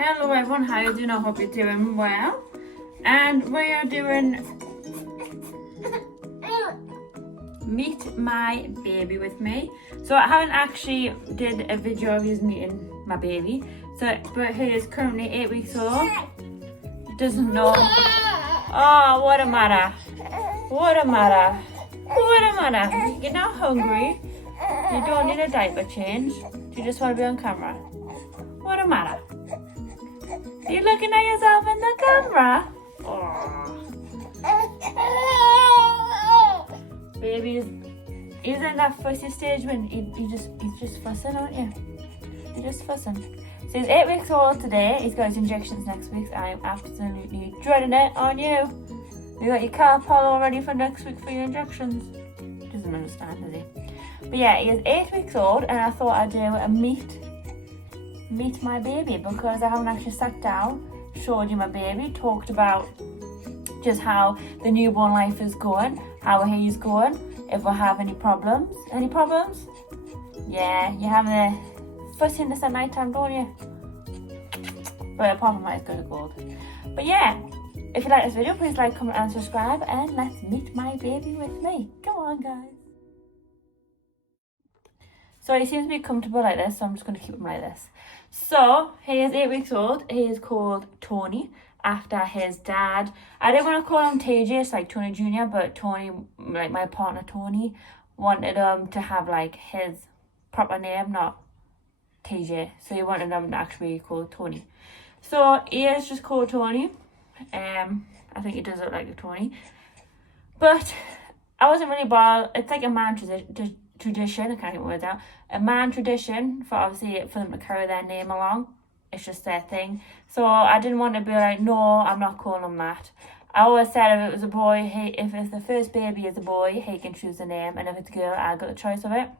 Hello everyone, how you doing? I hope you're doing well. And we are doing Meet My Baby with me. So I haven't actually did a video of you meeting my baby. But he is currently 8 weeks old. Doesn't know. Oh, what a matter. What a matter. What a matter. You're not hungry. You don't need a diaper change. You just want to be on camera. What a matter. Are you looking at yourself in the camera? Oh. Baby, he's in that fussy stage when he's just fussing, aren't you? You're just fussing. So he's 8 weeks old today. He's got his injections next week. I'm absolutely dreading it, aren't you? You got your car all ready for next week for your injections. Doesn't understand, does he? But yeah, he is 8 weeks old, and I thought I'd do a meet my baby because I haven't actually sat down, showed you my baby, talked about just how the newborn life is going, how he's going, if we have any problems. Any problems? Yeah, you're having a fussiness at night time, don't you? But apart from that, it's good as gold. But yeah, if you like this video, please like, comment and subscribe, and let's meet my baby with me. Come on, guys. So he seems to be comfortable like this, so I'm just going to keep him like this. So he is 8 weeks old. He is called Tony after his dad. I didn't want to call him TJ, it's like Tony Jr., but Tony, like my partner Tony, wanted him to have like his proper name, not TJ. So he wanted him to actually be called Tony. So he is just called Tony. I think he does look like a Tony. But I wasn't really bothered. It's like a man tradition, I can't get my words out, a man tradition for obviously for them to carry their name along. It's just their thing. So I didn't want to be like, no, I'm not calling him that. I always said if it was a boy, if it's the first baby is a boy, he can choose the name, and if it's a girl, I got the choice of it.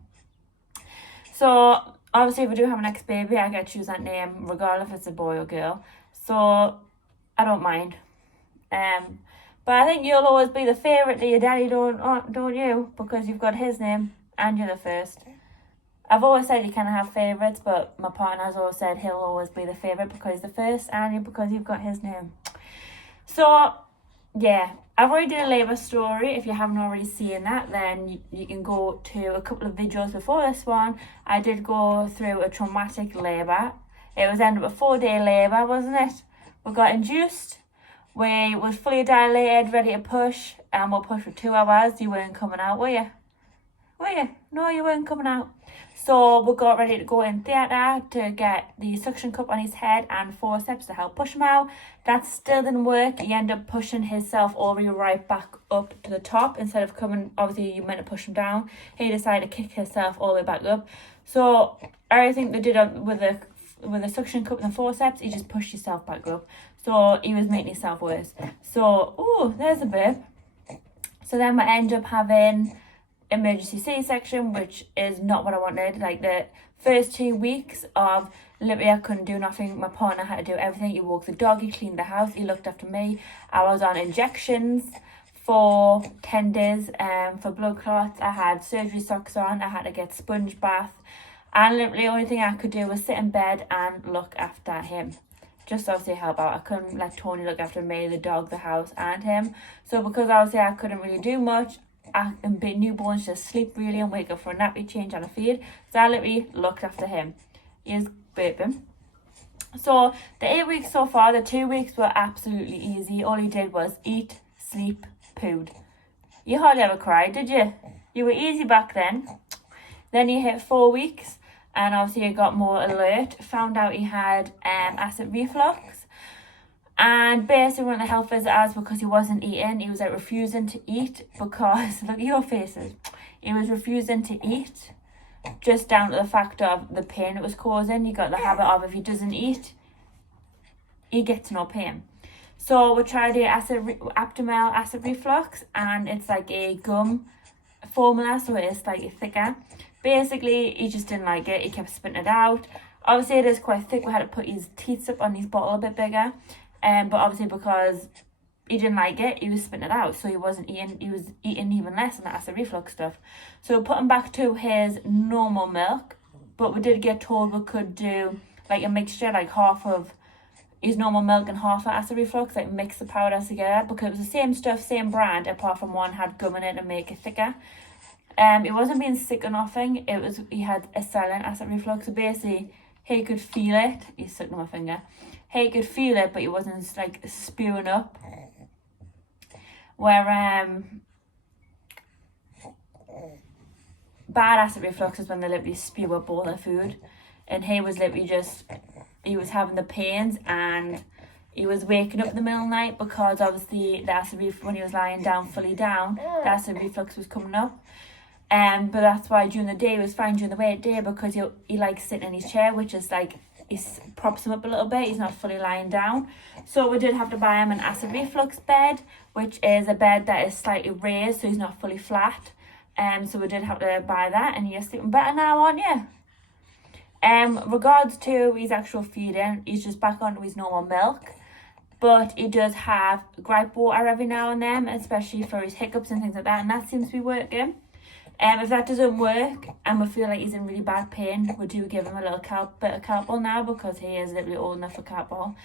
So obviously if we do have a next baby, I get to choose that name regardless if it's a boy or girl. So I don't mind. But I think you'll always be the favourite to your daddy, don't you? Because you've got his name and you're the first. I've always said you can't have favourites, but my partner has always said he'll always be the favourite because he's the first and because you've got his name. So, yeah, I've already done a labour story. If you haven't already seen that, then you can go to a couple of videos before this one. I did go through a traumatic labour. It was ended up a 4-day labour, wasn't it? We got induced. We was fully dilated, ready to push, and we'll push for 2 hours. You weren't coming out, were you? Were you? No, you weren't coming out. So we got ready to go in theatre to get the suction cup on his head and forceps to help push him out. That still didn't work. He ended up pushing himself all the way right back up to the top instead of coming. Obviously, you meant to push him down. He decided to kick himself all the way back up. So everything they did with the suction cup and the forceps, he just pushed himself back up. So he was making himself worse. So, oh, there's a bib. So then we end up having emergency C-section, which is not what I wanted. Like the first 2 weeks of literally I couldn't do nothing. My partner had to do everything. He walked the dog, he cleaned the house, he looked after me. I was on injections for 10 days for blood clots. I had surgery socks on, I had to get sponge bath, and literally the only thing I could do was sit in bed and look after him. Just obviously help out. I couldn't let Tony look after me, the dog, the house and him. So because obviously I couldn't really do much, and newborns just sleep really and wake up for a nappy change and a feed. So I literally looked after him. He is burping. So the 8 weeks so far, the 2 weeks were absolutely easy. All he did was eat, sleep, pooed. You hardly ever cried, did you? You were easy back then. Then he hit 4 weeks and obviously he got more alert. Found out he had acid reflux. And basically one of the health visitors, because he wasn't eating, he was like refusing to eat because, look at your faces, he was refusing to eat just down to the fact of the pain it was causing. He got the habit of if he doesn't eat, he gets no pain. So we tried the Aptamel acid reflux, and it's like a gum formula, so it's like thicker. Basically, he just didn't like it. He kept spitting it out. Obviously, it is quite thick. We had to put his teeth up on his bottle a bit bigger. But obviously because he didn't like it, he was spitting it out. So he wasn't eating, he was eating even less than that acid reflux stuff. So we put him back to his normal milk. But we did get told we could do like a mixture, like half of his normal milk and half acid reflux, like mix the powders together, because it was the same stuff, same brand, apart from one had gum in it to make it thicker. It wasn't being sick or nothing, it was, he had a silent acid reflux, so basically he could feel it. He's sucking on my finger. He could feel it, but he wasn't like spewing up. Where bad acid reflux is when they literally spew up all their food, and he was literally just, he was having the pains, and he was waking up in the middle of the night because obviously the acid reflux, when he was lying down fully down, the acid reflux was coming up. But that's why during the day he was fine during the day, because he likes sitting in his chair, which is like, he props him up a little bit, he's not fully lying down. So we did have to buy him an acid reflux bed, which is a bed that is slightly raised, so he's not fully flat. So we did have to buy that, and you're sleeping better now, aren't you? Regards to his actual feeding, he's just back onto his normal milk, but he does have gripe water every now and then, especially for his hiccups and things like that, and that seems to be working. If that doesn't work and we feel like he's in really bad pain, we do give him a little bit of Calpol now, because he is literally old enough for Calpol.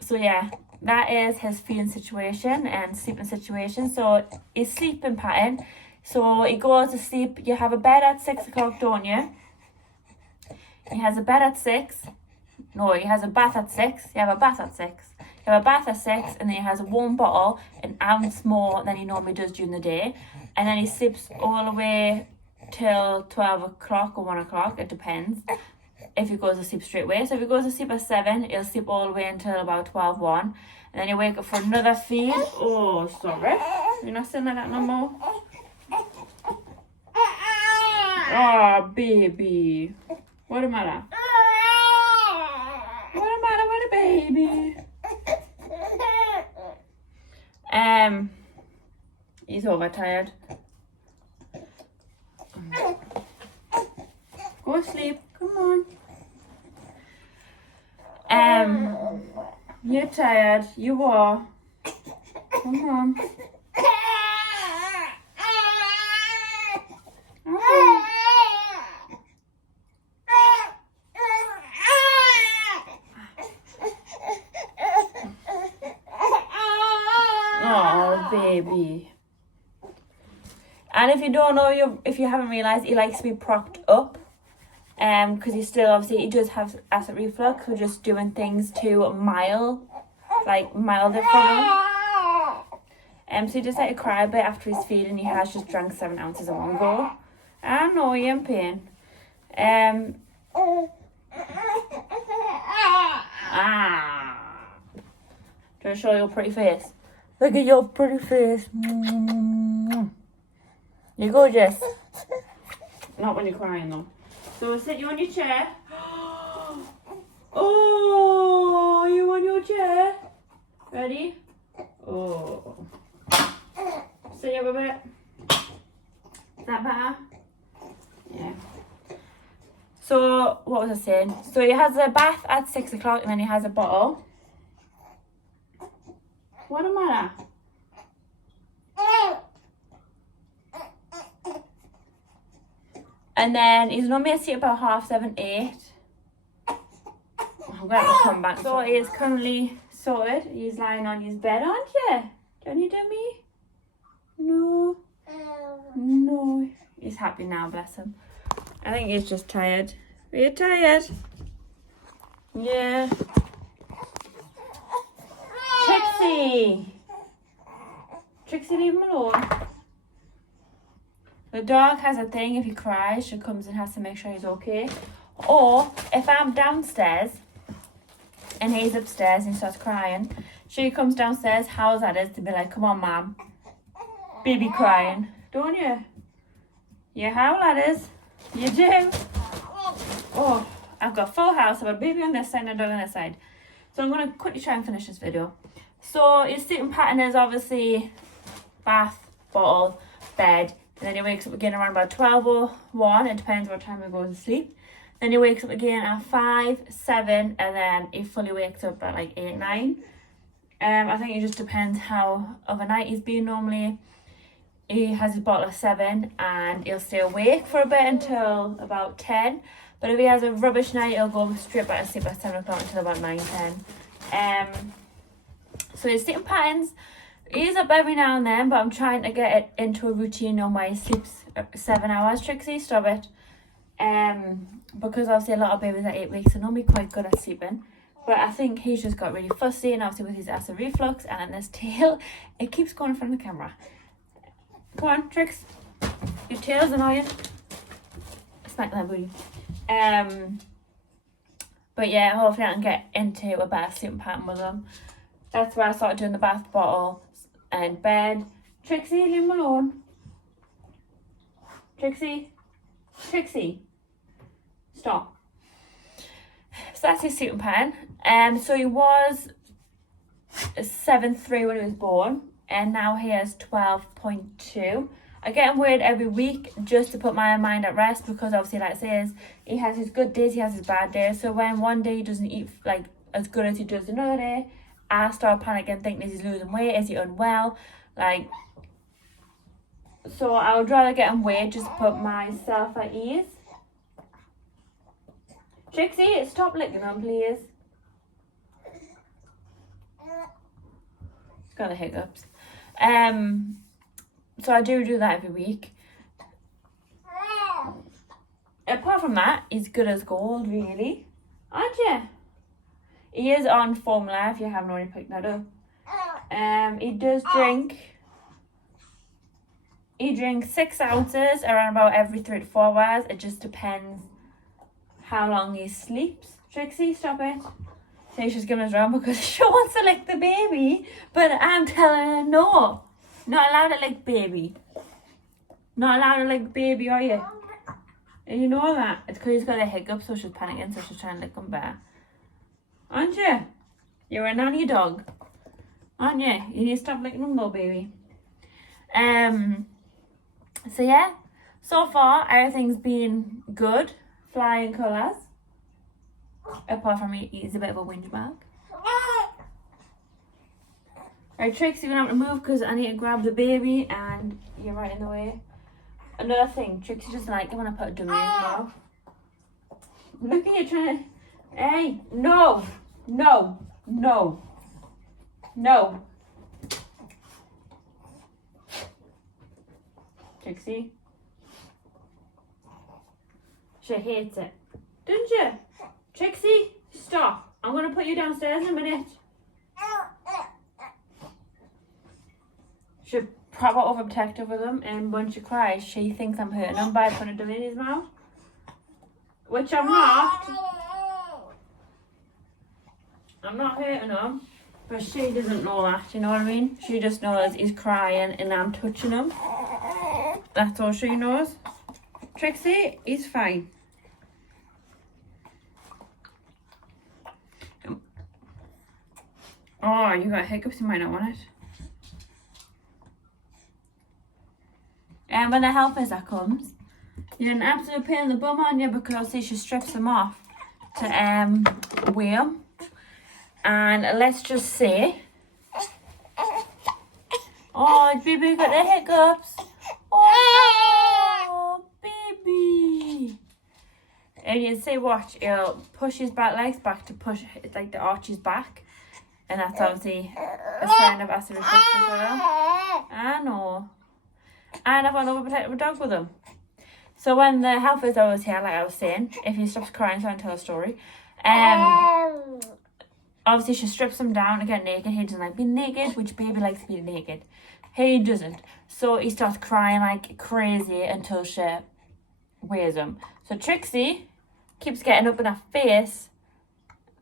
So yeah, that is his feeding situation and sleeping situation. So his sleeping pattern, so he goes to sleep, you have a bed at 6 o'clock, don't you? He has a bed at 6. No, he has a bath at 6. You have a bath at 6. You have a bath at 6, and then he has a warm bottle, an ounce more than he normally does during the day. And then he sleeps all the way till 12 o'clock or 1 o'clock, it depends, if he goes to sleep straight away. So if he goes to sleep at 7, he'll sleep all the way until about 12:1. And then he'll wake up for another feed. Oh, sorry. You're not sitting like that no more? Oh, baby. What the matter? What the matter with the baby? He's overtired. Go sleep. Come on. You're tired. You are. Come on. Oh, baby. And if you don't know, if you haven't realised, he likes to be propped up. Because he still, obviously, he does have acid reflux. We're just doing things to mild it for him. So he just like to cry a bit after his feeding. He has just drank 7 ounces in one go. I know you're in pain. Do I show your pretty face? Look at your pretty face. You're gorgeous. Not when you're crying though. So we'll sit you on your chair. Oh, you on your chair? Ready? Oh. Sit up a bit. Is that better? Yeah. So, what was I saying? So he has a bath at 6 o'clock, and then he has a bottle. What the matter? And then he's normally asleep about 7:30, 8. I'm going to come back. So he is currently sorted. He's lying on his bed, aren't you? Don't you do me? No. No. He's happy now, bless him. I think he's just tired. Are you tired? Yeah. Trixie! Trixie, leave him alone. The dog has a thing, if he cries, she comes and has to make sure he's okay. Or, if I'm downstairs and he's upstairs and he starts crying, she comes downstairs, howls at us to be like, come on, ma'am. Baby crying. Don't you? You howl at us. You do. Oh, I've got a full house. I've got a baby on this side and a dog on this side. So I'm going to quickly try and finish this video. So his sleeping pattern is obviously bath, bottle, bed. And then he wakes up again around about 12 or 1. It depends what time he goes to sleep. Then he wakes up again at 5, 7, and then he fully wakes up at like 8, 9. I think it just depends how of a night he's been. Normally he has his bottle of 7 and he'll stay awake for a bit until about 10. But if he has a rubbish night, he'll go straight back to sleep at 7 o'clock until about 9, 10. So his sleeping patterns, he's up every now and then, but I'm trying to get it into a routine on where he sleeps 7 hours. Trixie, stop it. Because obviously a lot of babies at 8 weeks are normally quite good at sleeping. But I think he's just got really fussy, and obviously with his acid reflux and this tail, it keeps going in front of the camera. Come on, Trix. Your tail's annoying. Smack that booty. But yeah, hopefully I can get into a better sleeping pattern with him. That's where I started doing the bath bottle and bed. Trixie, leave him alone. Trixie. Stop. So that's his sleeping pattern. So he was 7'3" when he was born, and now he has 12.2. I get him weighed every week just to put my mind at rest, because obviously, like it says, he has his good days, he has his bad days. So when one day he doesn't eat like as good as he does another day, I start panicking, thinking, is he losing weight? Is he unwell? Like, so I would rather get him weighed just to put myself at ease. Trixie, stop licking him, please. He's got the hiccups. So I do that every week. Apart from that, he's good as gold, really. Aren't you? He is on formula, if you haven't already picked that up. He does drink. He drinks 6 ounces around about every 3 to 4 hours. It just depends how long he sleeps. Trixie, stop it. So she's giving us round because she wants to lick the baby, but I'm telling her no. Not allowed to lick baby. Not allowed to lick baby, are you? And you know that. It's because he's got a hiccup, so she's panicking, so she's trying to lick him better. Aren't you? You're a nanny dog. Aren't you? You need to stop licking him though, baby. So yeah. So far, everything's been good. Flying colours. Apart from he's a bit of a whinge bag. Right, Trixie, you're going to have to move because I need to grab the baby and you're right in the way. Another thing, Trixie doesn't like it when I put a dummy in her mouth. Look at you trying to... Hey, no. Trixie. She hates it. Don't you? Trixie, stop. I'm going to put you downstairs in a minute. She's proper overprotective with him, and when she cries, she thinks I'm hurting him by putting a dummy in his mouth. Which I'm not. I'm not hurting him, but she doesn't know that, you know what I mean? She just knows he's crying and I'm touching him. That's all she knows. Trixie, he's fine. Oh, you got hiccups, you might not want it. And when the health visitor comes, you're an absolute pain in the bum, aren't you? Because obviously she strips them off to weigh them. And let's just say, oh, baby got the hiccups. Oh, baby. And you say, watch, he'll push his back legs back to push, it's like to arch his back. And that's obviously a sign of acid reflux as well. I know. And I've got an overprotective dog with him. So when the health visitor was here, like I was saying, if he stops crying so I can tell a story, obviously she strips him down to get naked. He doesn't like being naked, which baby likes to be naked. He doesn't. So he starts crying like crazy until she weighs him. So Trixie keeps getting up in her face,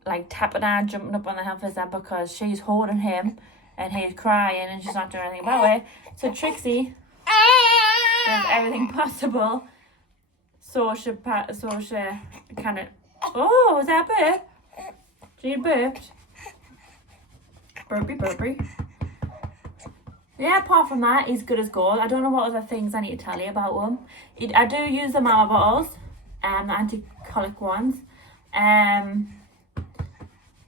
like tapping her, jumping up on the health visitor because she's holding him and he's crying and she's not doing anything about it. So Trixie does everything possible so she kind of... Oh, was that a burp? She burped. Burpy. Yeah, apart from that, he's good as gold. I don't know what other things I need to tell you about him. I do use the mama bottles, the anti-colic ones.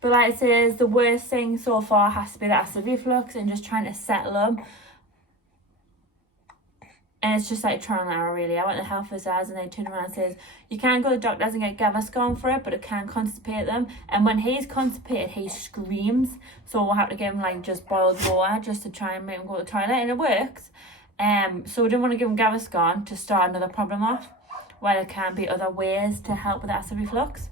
But like it says, the worst thing so far has to be the acid reflux and just trying to settle him. And it's just like trial and error, really. I went to the health visitors and they turned around and says, you can go to the doctors and get Gaviscon for it, but it can constipate them. And when he's constipated, he screams. So we'll have to give him like just boiled water just to try and make him go to the toilet, and it works. So we didn't want to give him Gaviscon to start another problem off, where there can be other ways to help with acid reflux.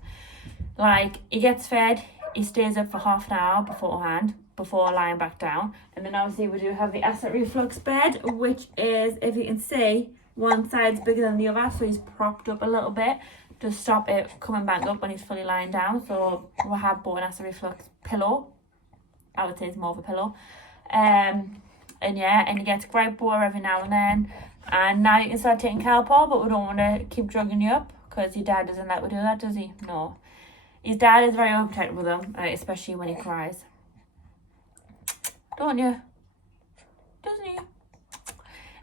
Like, he gets fed, he stays up for half an hour beforehand, before lying back down. And then obviously we do have the acid reflux bed, which is, if you can see, one side's bigger than the other, so he's propped up a little bit to stop it coming back up when he's fully lying down. So we'll have bought an acid reflux pillow. I would say it's more of a pillow. And yeah, and he gets gripe water every now and then. And now you can start taking Calpol, but we don't want to keep drugging you up, because your dad doesn't let me do that, does he? No. His dad is very overprotective with him, especially when he cries. Don't you? Doesn't he?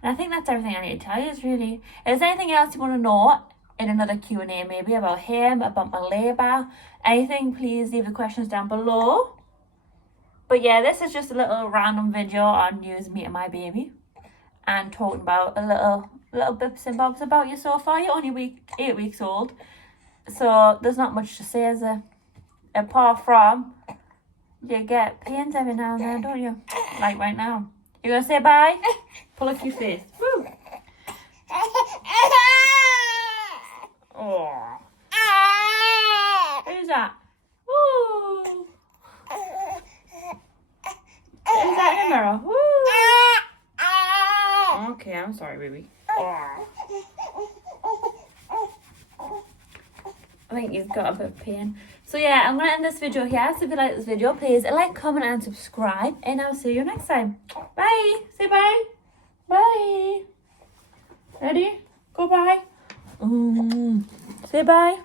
And I think that's everything I need to tell you, really. If there's anything else you want to know in another Q&A, maybe about him, about my labour, anything, please leave the questions down below. But yeah, this is just a little random video on news meeting my baby and talking about a little bits and bobs about you so far. You're only 8 weeks old, so there's not much to say, is there? Apart from you get pains every now and then, don't you? Like right now. You gonna say bye? Pull up your face. Woo. Oh. Who's that? Woo. Is that in the mirror? Woo. Okay, I'm sorry, baby. Oh. I think you've got a bit of pain. So yeah, I'm going to end this video here. So if you like this video, please like, comment and subscribe. And I'll see you next time. Bye. Say bye. Bye. Ready? Go bye. Say bye.